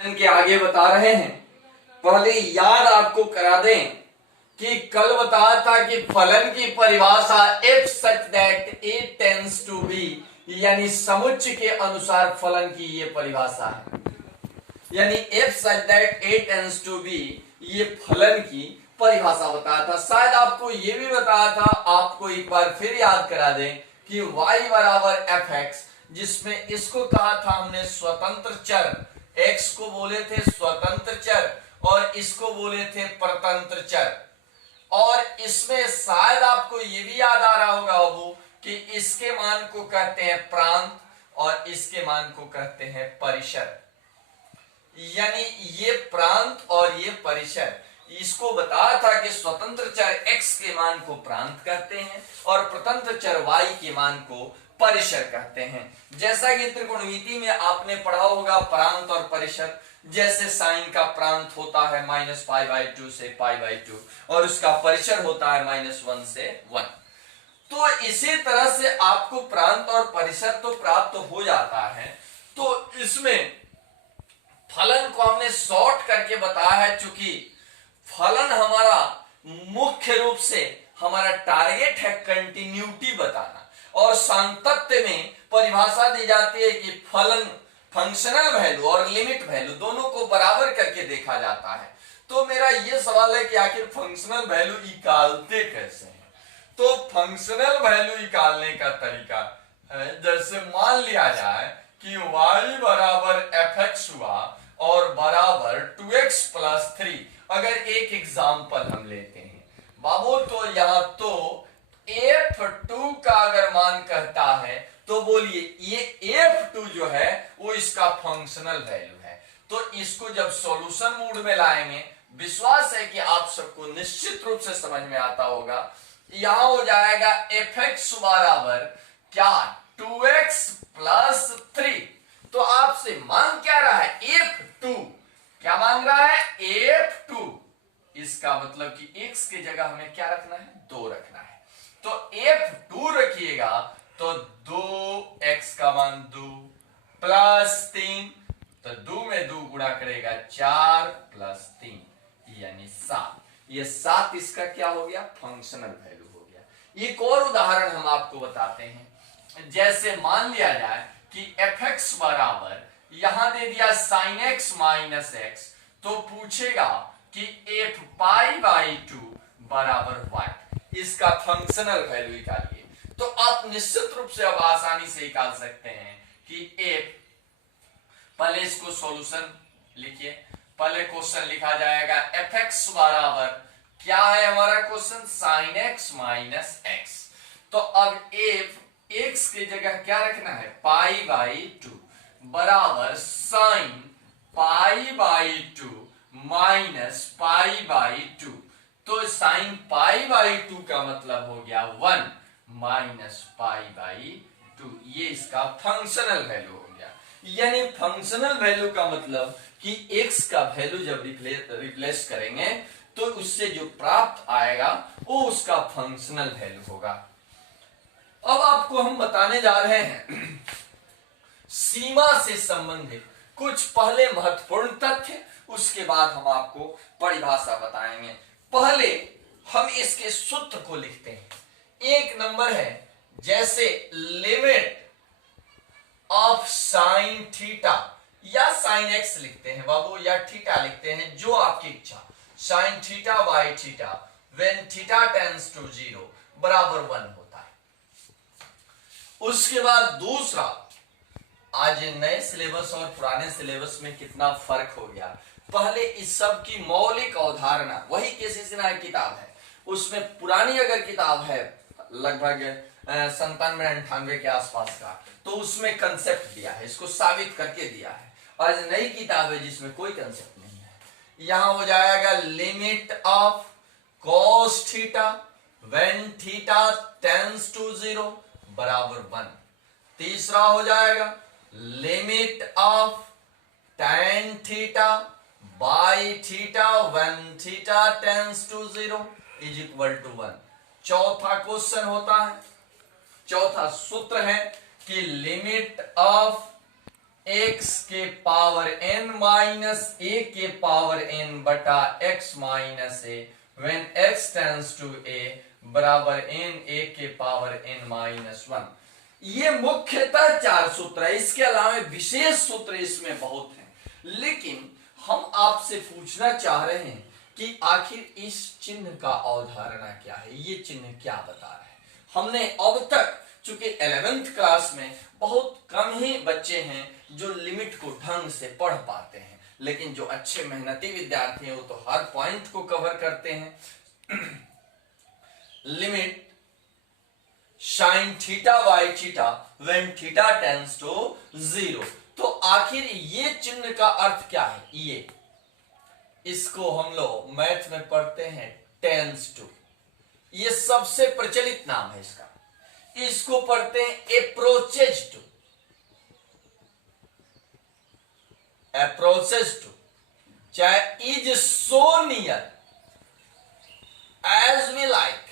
के आगे बता रहे हैं। पहले याद आपको करा दें कि कल बताया था कि फलन की परिभाषा f such that a tends to b, यानी समुच्चय के अनुसार फलन की ये परिभाषा है। यानी f such that a tends to b ये फलन की परिभाषा बताया था। शायद आपको ये भी बताया था, आपको एक बार फिर याद करा दें कि y बराबर fx, जिसमें इसको कहा था हमने स्वतंत्र चर, x को बोले थे स्वतंत्र चर और इसको बोले थे परतंत्र चर। और इसमें शायद आपको ये भी याद आ रहा होगा बाबू कि इसके मान को कहते हैं प्रांत और इसके मान को कहते हैं परिसर। यानी ये प्रांत और ये परिसर, इसको बताया था कि स्वतंत्र चर x के मान को प्रांत कहते हैं और प्रतंत्र चर y के मान को परिसर कहते हैं। जैसा कि त्रिकोणमिति में आपने पढ़ा होगा प्रांत और परिसर, जैसे साइन का प्रांत होता है -π/2 से π/2 और उसका परिसर होता है -1 से 1। तो इसी तरह से आपको प्रांत और परिसर तो प्राप्त हो जाता है। तो इसमें फलन को हमने शॉर्ट करके बताया है, चूंकि फलन हमारा मुख्य रूप से हमारा टारगेट है कंटिन्यूटी बताना, और सांतत्य में परिभाषा दी जाती है कि फलन फंक्शनल वैल्यू और लिमिट वैल्यू दोनों को बराबर करके देखा जाता है। तो मेरा ये सवाल है कि आखिर फंक्शनल वैल्यू निकालते कैसे हैं? तो फंक्शनल वैल्यू निकालने का तरीका है, जैसे मान लिया जाए कि y बराबर fx हुआ और बराबर 2x + 3। अगर एक एग्जाम्पल हम लेते हैं बाबू, तो यहां तो f2 का अगर मान कहता है तो बोलिए ये f2 जो है वो इसका फंक्शनल वैल्यू है। तो इसको जब सॉल्यूशन मूड में लाएंगे, विश्वास है कि आप सबको निश्चित रूप से समझ में आता होगा। यहां हो जाएगा fx बराबर क्या 2x + 3। तो आपसे मांग क्या रहा है f2, क्या मांग रहा है f2। इसका मतलब कि x की जगह हमें क्या रखना है 2 रखना है। तो f2 रखिएगा तो 2x का मान 2 + 3, तो 2 में 2 गुणा करेगा 4 + 3 यानी 7। ये 7 इसका क्या हो गया फंक्शनल वैल्यू हो गया। एक और उदाहरण हम आपको बताते हैं। जैसे मान लिया जाए कि fx बराबर यहां दे दिया sin x - x, तो पूछेगा कि f π/2 बराबर y, इसका फंक्शनल वैल्यू निकालिए। तो आप निश्चित रूप से अब आसानी से निकाल सकते हैं कि f, पहले इसको सॉल्यूशन लिखिए। पहले क्वेश्चन लिखा जाएगा fx बराबर क्या है हमारा क्वेश्चन sin x - x। तो अब f x की जगह क्या रखना है π/2 बराबर sin π/2 - π/2। तो sin π/2 का मतलब हो गया 1 - π/2। ये इसका फंक्शनल वैल्यू हो गया। यानी फंक्शनल वैल्यू का मतलब कि x का वैल्यू जब रिप्लेस करेंगे तो उससे जो प्राप्त आएगा वो उसका फंक्शनल वैल्यू होगा। अब आपको हम बताने जा रहे हैं सीमा से संबंधित कुछ पहले महत्वपूर्ण तथ्य, उसके बाद हम आपको परिभाषा बताएंगे। पहले हम इसके सूत्र को लिखते हैं। एक नंबर है, जैसे लिमिट ऑफ साइन थीटा या साइन एक्स लिखते हैं बाबू, या थीटा लिखते हैं, जो आपकी इच्छा। Sine theta by theta when theta tends to 0 बराबर 1 होता है। उसके बाद दूसरा, आज नए सिलेबस और पुराने सिलेबस में कितना फर्क हो गया। पहले इस सब की मौलिक अवधारणा वही केसीसीना किताब है, उसमें पुरानी अगर किताब है लगभग 97-98 के आसपास का, तो उसमें कंसेप्ट दिया है, इसको साबित करके दिया है। आज नई किताब है जिसमें कोई कंसेप्ट नहीं है। यहां हो जाएगा limit of cos theta when theta tends to 0 बराबर 1। तीसरा हो जाएगा limit of tan theta by theta when theta tends to 0 = 1। चौथा क्वेश्चन होता है, चौथा सूत्र है कि लिमिट ऑफ x के पावर n माइनस a के पावर n बटा x minus a when x tends to a बराबर n a के पावर n माइनस 1। ये मुख्यतः 4 सूत्र है, इसके अलावा विशेष सूत्र इसमें बहुत हैं, लेकिन हम आपसे पूछना चाह रहे हैं कि आखिर इस चिन्ह का अवधारणा क्या है, ये चिन्ह क्या बता रहा है। हमने अब तक, चूंकि 11th क्लास में बहुत कम ही बच्चे हैं जो लिमिट को ढंग से पढ़ पाते हैं, लेकिन जो अच्छे मेहनती विद्यार्थी हैं वो तो हर पॉइंट को कवर करते हैं। Limit sine theta by theta when theta tends to 0। तो आखिर ये चिन्ह का अर्थ क्या है, ये इसको हम लोग मैथ में पढ़ते हैं टेंस टू, ये सबसे प्रचलित नाम है इसका। इसको पढ़ते हैं अप्रोचेज टू, अप्रोचेज टू, चाहे is so near as we like,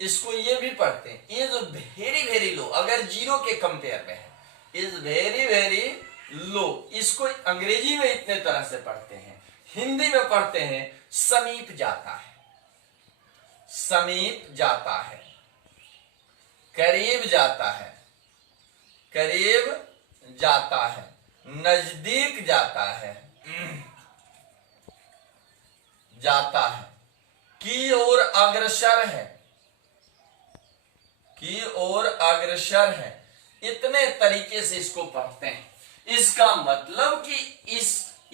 इसको ये भी पढ़ते हैं इज वेरी वेरी लो, अगर जीरो के कंपेयर में है, इज वेरी वेरी लो। इसको अंग्रेजी में इतने तरह से पढ़ते हैं, हिंदी में पढ़ते हैं समीप जाता है, समीप जाता है, करीब जाता है, करीब जाता है, नजदीक जाता है, जाता है, की ओर अग्रसर है, की ओर अग्रसर है। इतने तरीके से इसको पढ़ते हैं। इसका मतलब कि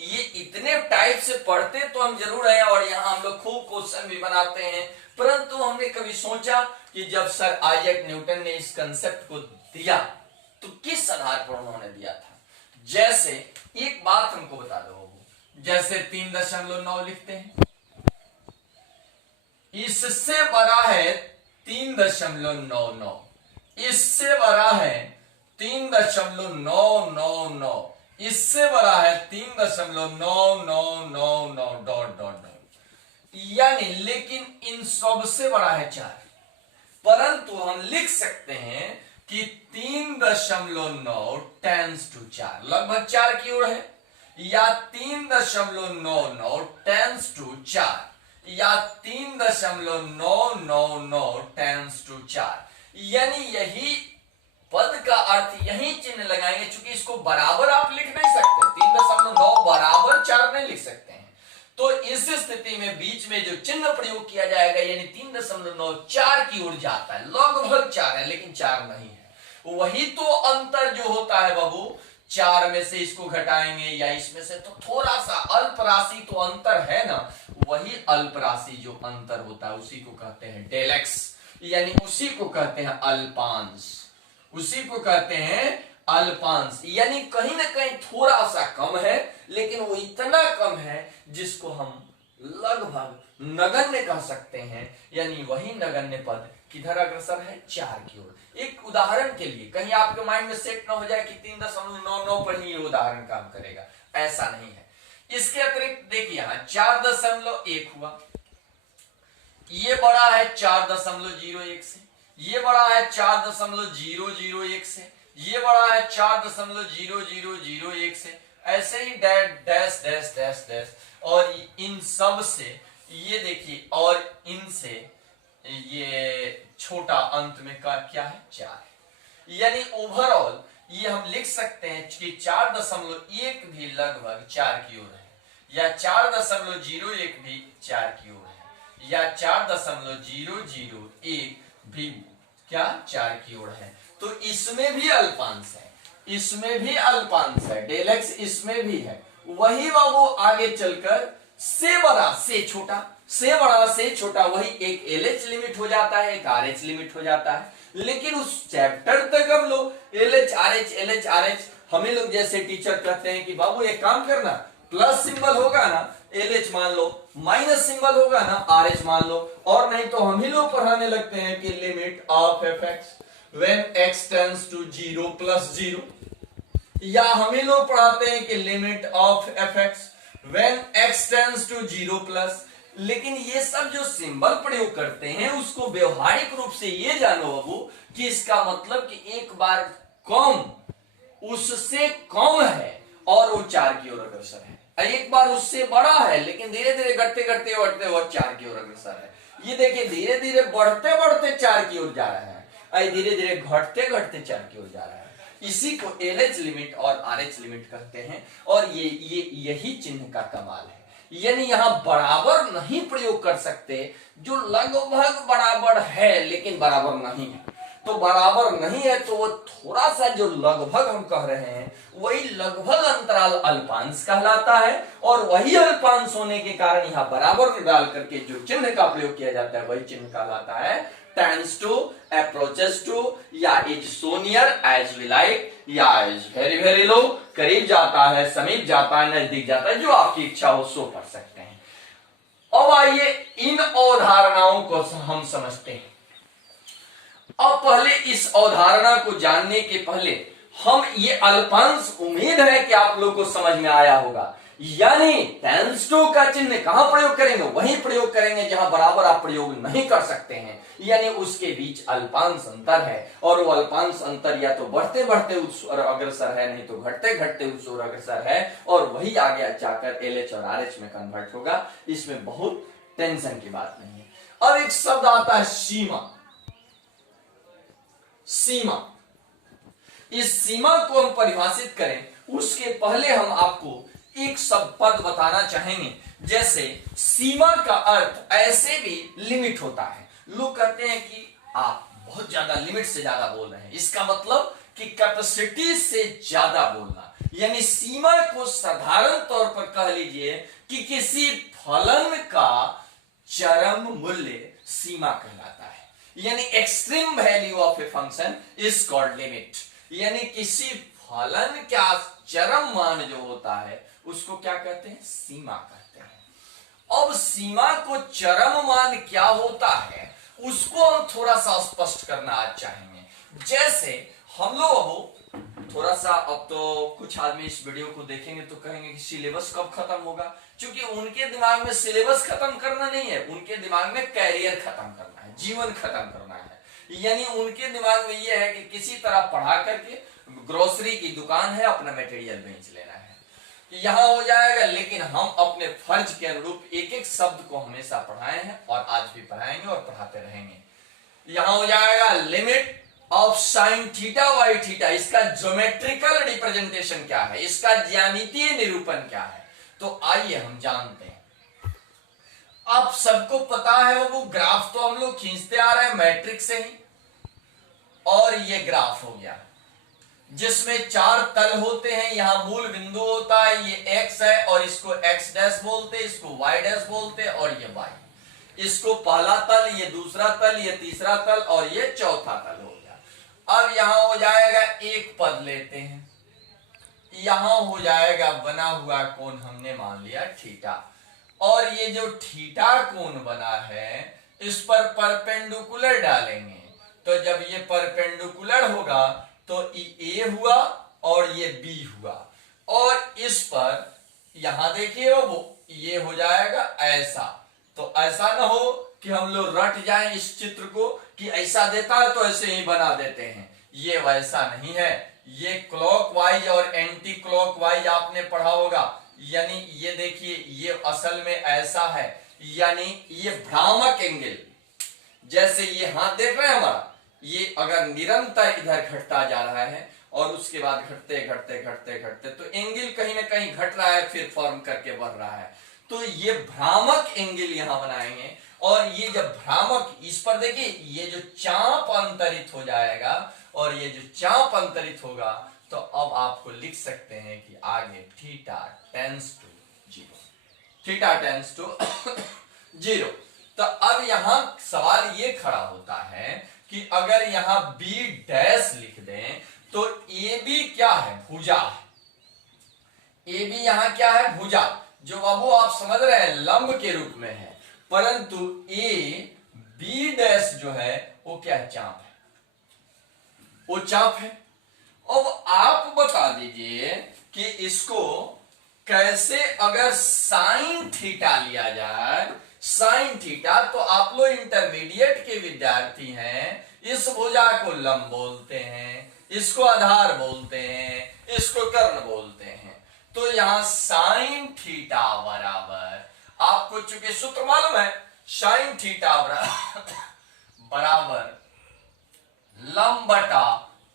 ये इतने टाइप से पढ़ते तो हम जरूर हैं, और यहां हम लोग खूब क्वेश्चन भी बनाते हैं, परंतु हमने कभी सोचा कि जब सर आइजैक न्यूटन ने इस कंसेप्ट को दिया तो किस आधार पर उन्होंने दिया था। जैसे एक बात हमको बता दो, जैसे 3.9 लिखते हैं, इससे बड़ा है 3.99, इससे बड़ा है 3.999, इससे बड़ा है 3.9999 डॉट डॉट डॉट, यानी लेकिन इन सब से बड़ा है 4। परंतु हम लिख सकते हैं कि 3.9 टेंस टू 4 लगभग 4 की ओर है, या 3.99 टेंस टू 4, या 3.999 टेंस टू 4, यानी यही पद का अर्थ, यही चिन्ह लगाएंगे। चूंकि इसको बराबर आप लिख नहीं सकते, 3.9 बराबर 4 नहीं लिख सकते हैं, तो इस स्थिति में बीच में जो चिन्ह प्रयोग किया जाएगा, यानी 3.9 4 की ओर जाता है, लगभग 4 है लेकिन 4 नहीं है। वही तो अंतर जो होता है बाबू, 4 में से इसको घटाएंगे या इसमें से, तो थोड़ा सा अल्प राशि तो अंतर है ना, वही अल्प राशि जो अंतर होता है उसी को कहते हैं डेल एक्स, यानी उसी को कहते हैं अल्पांश, उसी को कहते हैं अल्पांश। यानी कहीं ना कहीं थोड़ा सा कम है, लेकिन वो इतना कम है जिसको हम लगभग नगण्य कह सकते हैं, यानी वही नगण्य पद किधर अग्रसर है, 4 की ओर। एक उदाहरण के लिए, कहीं आपके माइंड में सेट ना हो जाए कि 3.99 पर ही ये उदाहरण काम करेगा, ऐसा नहीं है। इसके अतिरिक्त देखिए यहां 4.1 हुआ, ये बड़ा है 4.01 से, ये बड़ा है 4.001 से, ये बड़ा है 4.0001 से, ऐसे ही dash dash dash dash dash, और इन सब से ये देखिए, और इनसे ये छोटा अंत में का क्या है, 4 है। यानी ओवरऑल ये हम लिख सकते हैं कि 4.1 भी लगभग 4 की ओर है, या 4.01 भी 4 की ओर है, या 4.001 भी क्या 4 की ओर है। तो इसमें भी अल्पांश है, इसमें भी अल्पांश है, डेल एक्स इसमें भी है। वही बाबू आगे चलकर से बड़ा से छोटा, से बड़ा से छोटा, वही एक LH लिमिट हो जाता है, एक RH लिमिट हो जाता है। लेकिन उस चैप्टर तक हम लोग LH RH LH RH, हमें लोग जैसे टीचर कहते हैं कि बाबू एक काम करना, प्लस सिंबल होगा ना LH मान लो, माइनस सिंबल होगा ना RH मान लो, और नहीं तो हम ही लोग पढ़ाने लगते हैं कि limit of fx when x tends to 0 plus 0, या हम ही लोग पढ़ाते हैं कि limit of fx when x tends to 0 plus. लेकिन ये सब जो सिंबल प्रयोग करते हैं उसको व्यवहारिक रूप से ये जानो बाबू कि इसका मतलब कि एक बार कम, उससे कम है और वो 4 की ओर अग्रसर है। एक बार उससे बड़ा है लेकिन धीरे धीरे घटते घटते बढ़ते वो 4 की ओर अग्रसर है। ये देखिए धीरे धीरे बढ़ते बढ़ते 4 की ओर जा रहा है, धीरे धीरे घटते घटते 4 की ओर जा रहा है। इसी को LH लिमिट और RH लिमिट कहते हैं और यही चिन्ह का कमाल है। यानी यहां बराबर नहीं प्रयोग कर सकते, जो लगभग बराबर है लेकिन बराबर नहीं है। तो बराबर नहीं है तो वो थोड़ा सा जो लगभग हम कह रहे हैं वही लगभग अंतराल अल्पांश कहलाता है, और वही अल्पांश होने के कारण यहां बराबर में डाल करके जो चिन्ह का प्रयोग किया जाता है वही चिन्ह कहलाता है tends to, approaches to, या is so near as we like, या is very very low, करीब जाता है, समीप जाता है, नजदीक जाता है, जो आपकी इच्छा हो सो पढ़ सकते हैं। अब आइए इन अवधारणाओं को हम समझते हैं। अब पहले इस अवधारणा को जानने के पहले हम ये अल्पांश, उम्मीद है कि आप लोग को समझ में आया होगा। यानी टेंस टू का चिन्ह कहां प्रयोग करेंगे, वहीं प्रयोग करेंगे जहां बराबर आप प्रयोग नहीं कर सकते हैं, यानी उसके बीच अल्पांश अंतर है, और वो अल्पांश अंतर या तो बढ़ते बढ़ते उस ओर अग्रसर है, नहीं तो घटते घटते उस ओर अग्रसर है, और वही आगे जाकर LH और RH में कन्वर्ट होगा। इसमें बहुत टेंशन की बात नहीं है। अब एक शब्द आता है सीमा। सीमा, इस सीमा को हम परिभाषित करें उसके पहले हम आपको एक शब्द पद बताना चाहेंगे। जैसे सीमा का अर्थ ऐसे भी लिमिट होता है। लोग कहते हैं कि आप बहुत ज्यादा लिमिट से ज्यादा बोल रहे हैं, इसका मतलब कि कैपेसिटी से ज्यादा बोलना। यानी सीमा को साधारण तौर पर कह लीजिए कि किसी फलन का चरम मूल्य सीमा कहलाता है। यानी extreme value of a function is called limit. यानी किसी फलन का चरम मान जो होता है उसको क्या कहते हैं, सीमा कहते हैं। अब सीमा को चरम मान क्या होता है उसको हम थोड़ा सा स्पष्ट करना आज चाहेंगे। जैसे हम लोग थोड़ा सा, अब तो कुछ आदमी इस वीडियो को देखेंगे तो कहेंगे कि सिलेबस कब खत्म होगा, क्योंकि उनके दिमाग में सिलेबस खत्म करना नहीं है, उनके दिमाग में कैरियर खत्म करना है, जीवन खत्म करना है। यानी उनके दिमाग में यह है कि किसी तरह पढ़ा करके ग्रोसरी की दुकान है, अपना मटेरियल बेच लेना है, यहां हो जाएगा। लेकिन हम अपने फर्ज के अनुरूप एक एक शब्द को हमेशा पढ़ाए हैं और आज भी पढ़ाएंगे और पढ़ाते रहेंगे। यहां हो जाएगा limit of sine theta by theta, इसका ज्योमेट्रिकल रिप्रेजेंटेशन क्या है, इसका ज्यामितीय निरूपण क्या है। तो आइए हम जानते हैं। आप सबको पता है वो ग्राफ तो हम लोग खींचते आ रहे हैं मैट्रिक्स से ही, और ये ग्राफ हो गया जिसमें 4 तल होते हैं। यहां मूल बिंदु होता है, ये x है और इसको x डैश बोलते, इसको y डैश बोलते और ये y। इसको पहला तल, ये दूसरा तल, ये तीसरा तल और ये चौथा तल हो गया। अब यहां हो जाएगा एक पद लेते हैं, यहां हो जाएगा बना हुआ कोण हमने मान लिया थीटा, और ये जो थीटा कोण बना है इस पर परपेंडिकुलर डालेंगे। तो जब ये परपेंडिकुलर होगा तो ए हुआ और ये बी हुआ, और इस पर यहां देखिए वो ये हो जाएगा ऐसा। तो ऐसा ना हो कि हम लोग रट जाएं इस चित्र को कि ऐसा देता है तो ऐसे ही बना देते हैं, ये वैसा नहीं है। ये क्लॉकवाइज और एंटी क्लॉकवाइज आपने पढ़ा होगा। यानी ये देखिए ये असल में ऐसा है, यानी ये भ्रामक एंगल, जैसे ये हाथ देख रहे हैं हमारा, ये अगर निरंतर इधर घटता जा रहा है और उसके बाद घटते घटते घटते घटते तो एंगल कहीं ना कहीं घट रहा है फिर फॉर्म करके बढ़ रहा है, तो ये भ्रामक एंगल यहां बनाएंगे। और ये जब भ्रामक, इस पर देखिए ये जो चाप अंतरित हो जाएगा और ये जो चाप अंतरित होगा तो अब आपको लिख सकते हैं कि आगे theta tends to 0, theta tends to 0। तो अब यहां सवाल ये खड़ा होता है कि अगर यहां B डैश लिख दें तो AB क्या है, भुजा है। AB यहां क्या है, भुजा, जो बाबू आप समझ रहे हैं लंब के रूप में है, परंतु B डैश जो है वो क्या है, चाप है, वो चाप है। अब आप बता दीजिए कि इसको कैसे अगर साइन थीटा लिया जाए, साइन थीटा, तो आप लोग इंटरमीडिएट के विद्यार्थी हैं, इस भुजा को लंब बोलते हैं, इसको आधार बोलते हैं, इसको कर्ण बोलते हैं। तो यहां साइन थीटा बराबर, आपको चूंकि सूत्र मालूम है, साइन थीटा बराबर लंब बटा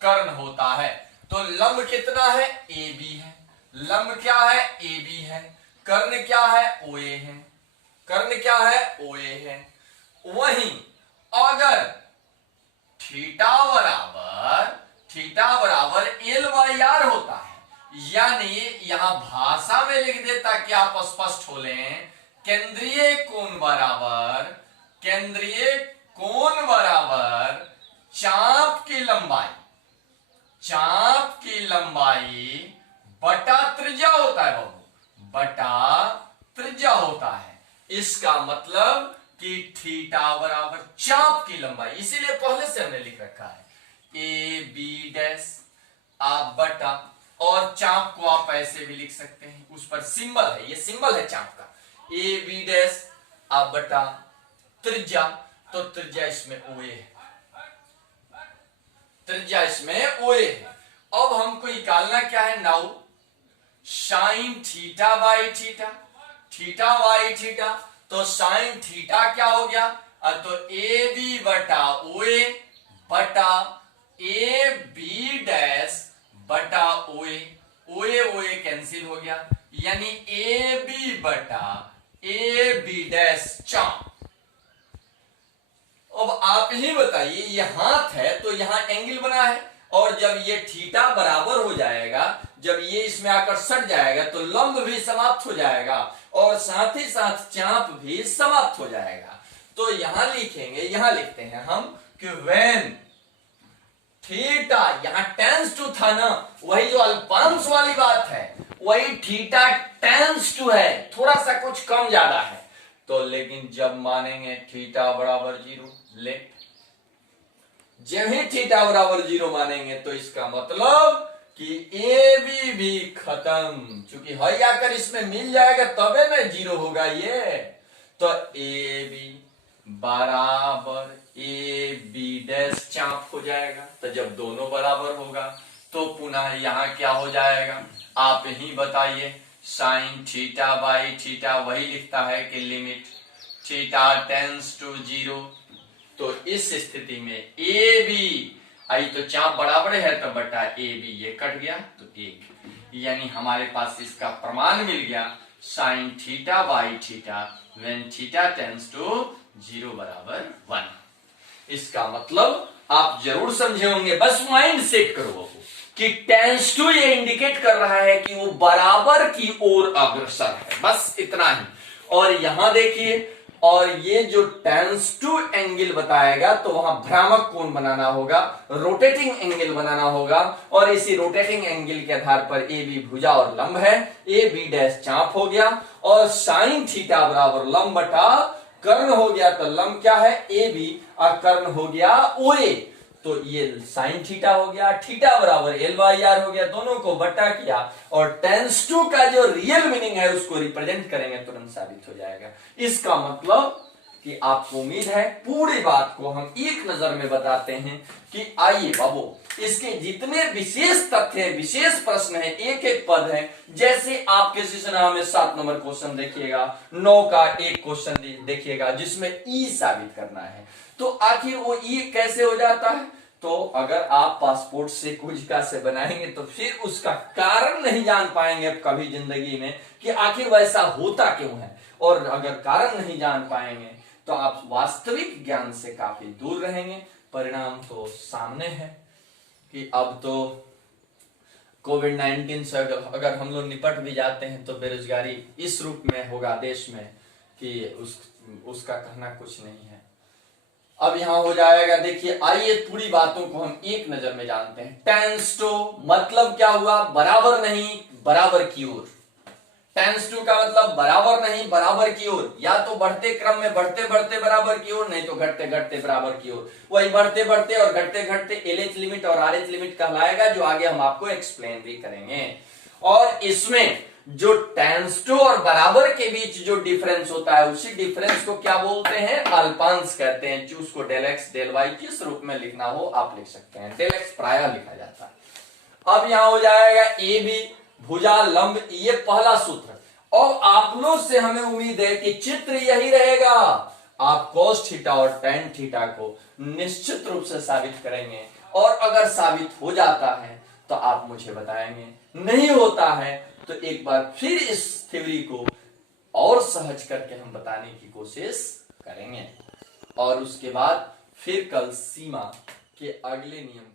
कर्ण होता है। तो लंब कितना है, ए बी है। लंब क्या है, ए बी है। कर्ण क्या है, ओ ए है। कर्ण क्या है, ओ ए है। वहीं अगर थीटा बराबर एल बाई आर होता है, यानी यहां भाषा में लिख दे ताकि आप स्पष्ट हो लें, केंद्रीय कोण बराबर चाप की लंबाई बटा त्रिज्या होता है बाबू, बटा त्रिज्या होता है। इसका मतलब कि थीटा बराबर चाप की लंबाई, इसीलिए पहले से हमने लिख रखा है ए बी डैश आप बटा, और चाप को आप ऐसे भी लिख सकते हैं, उस पर सिंबल है, ये सिंबल है चाप का, ए बी डैश आप बटा त्रिज्या। तो त्रिज्या इसमें ओए है, त्रिज्या इसमें ओए है। अब हमको निकालना क्या है, now sine theta by theta, तो साइन थीटा क्या हो गया, तो ए बी बटा ओए बटा ए बी डैश बटा ओए, ओए कैंसिल हो गया, यानी ए बी बटा ए बी डैश चाप। अब आप ही बताइए, ये हाथ है तो यहां एंगल बना है, और जब ये थीटा बराबर हो जाएगा, जब ये इसमें आकर सट जाएगा तो लंब भी समाप्त हो जाएगा, और साथ ही साथ चाप भी समाप्त हो जाएगा। तो यहां लिखते हैं हम कि व्हेन थीटा, यहां टेंस टू था ना, वही जो अल्पांश वाली बात है, वही थीटा टेंस टू है, थोड़ा सा कुछ कम ज्यादा है। तो लेकिन जब मानेंगे थीटा बराबर 0, लेट जब ही थीटा बराबर 0 मानेंगे तो इसका मतलब कि ए बी भी खत्म, चूंकि है आकर इसमें मिल जाएगा तबे ना 0 होगा ये। तो ए बी बराबर ए बी डैश चाप हो जाएगा। तो जब दोनों बराबर होगा तो पुनः यहां क्या हो जाएगा, आप ही बताइए, साइन थीटा बाई थीटा वही लिखता है कि लिमिट थीटा टेंस टू 0। तो इस स्थिति में ए बी आई तो चाप बराबर है तो बटा ए बी ये कट गया तो 1, यानी हमारे पास इसका प्रमाण मिल गया, sine theta by theta when theta tends to 0 बराबर 1। इसका मतलब आप जरूर समझे होंगे, बस माइंड सेट करो कि टेंस टू ये इंडिकेट कर रहा है कि वो बराबर की ओर अग्रसर है, बस इतना ही। और यहां देखिए, और ये जो टेंस टू एंगल बताएगा तो वहां भ्रामक कोण बनाना होगा, रोटेटिंग एंगल बनाना होगा, और इसी रोटेटिंग एंगल के आधार पर ए बी भुजा और लंब है, ए बी डैश चाप हो गया, और साइन थीटा बराबर लंब बटा कर्ण हो गया। तो लंब क्या है, ए बी, और कर्ण हो गया ओए। तो ये साइन थीटा हो गया, थीटा बराबर एल बाई आर हो गया, दोनों को बटा किया, और टेंस टू का जो रियल मीनिंग है उसको रिप्रेजेंट करेंगे, तुरंत साबित हो जाएगा। इसका मतलब कि आपको उम्मीद है पूरी बात को हम एक नजर में बताते हैं कि आइए बाबू, इसके जितने विशेष तथ्य है, विशेष प्रश्न है, एक एक पद है, जैसे आपके सेशन में 7 नंबर क्वेश्चन देखिएगा, 9 का एक क्वेश्चन देखिएगा जिसमें ई साबित करना है। तो आखिर वो ई कैसे हो जाता है, तो अगर आप पासपोर्ट से कुजिका से बनाएंगे तो फिर उसका कारण नहीं जान पाएंगे कभी जिंदगी में कि आखिर वैसा होता क्यों है, और अगर कारण नहीं जान पाएंगे तो आप वास्तविक ज्ञान से काफी दूर रहेंगे। परिणाम तो सामने है कि अब तो कोविड-19 से अगर हम लोग निपट भी जाते हैं तो बेरोजगारी इस रूप में होगा देश में कि उसका कहना कुछ नहीं है। अब यहां हो जाएगा, देखिए आइए पूरी बातों को हम एक नजर में जानते हैं। टेंस टू मतलब क्या हुआ, बराबर नहीं बराबर की ओर। टेंस टू का मतलब बराबर नहीं बराबर की ओर, या तो बढ़ते क्रम में बढ़ते बढ़ते बराबर की ओर, नहीं तो घटते घटते बराबर की ओर। वही बढ़ते बढ़ते और घटते घटते एलएच लिमिट और आरएच लिमिट कहलाएगा, जो आगे हम आपको एक्सप्लेन भी करेंगे। और इसमें जो टेंस टू और बराबर के बीच जो डिफरेंस होता है उसी डिफरेंस को क्या बोलते हैं, अल्पांश कहते हैं। जो उसको डेल एक्स डेल वाई किस रूप में लिखना हो आप लिख सकते हैं, डेल एक्स प्रायः लिखा जाता है। अब यहां हो जाएगा ए बी भुजा लंब, ये पहला सूत्र। और आप लोग से हमें उम्मीद है कि चित्र यही रहेगा, आप cos थीटा और tan थीटा को निश्चित रूप से साबित करेंगे, और अगर साबित हो जाता है तो आप मुझे बताएंगे, नहीं होता है तो एक बार फिर इस थ्योरी को और सहज करके हम बताने की कोशिश करेंगे, और उसके बाद फिर कल सीमा के अगले नियम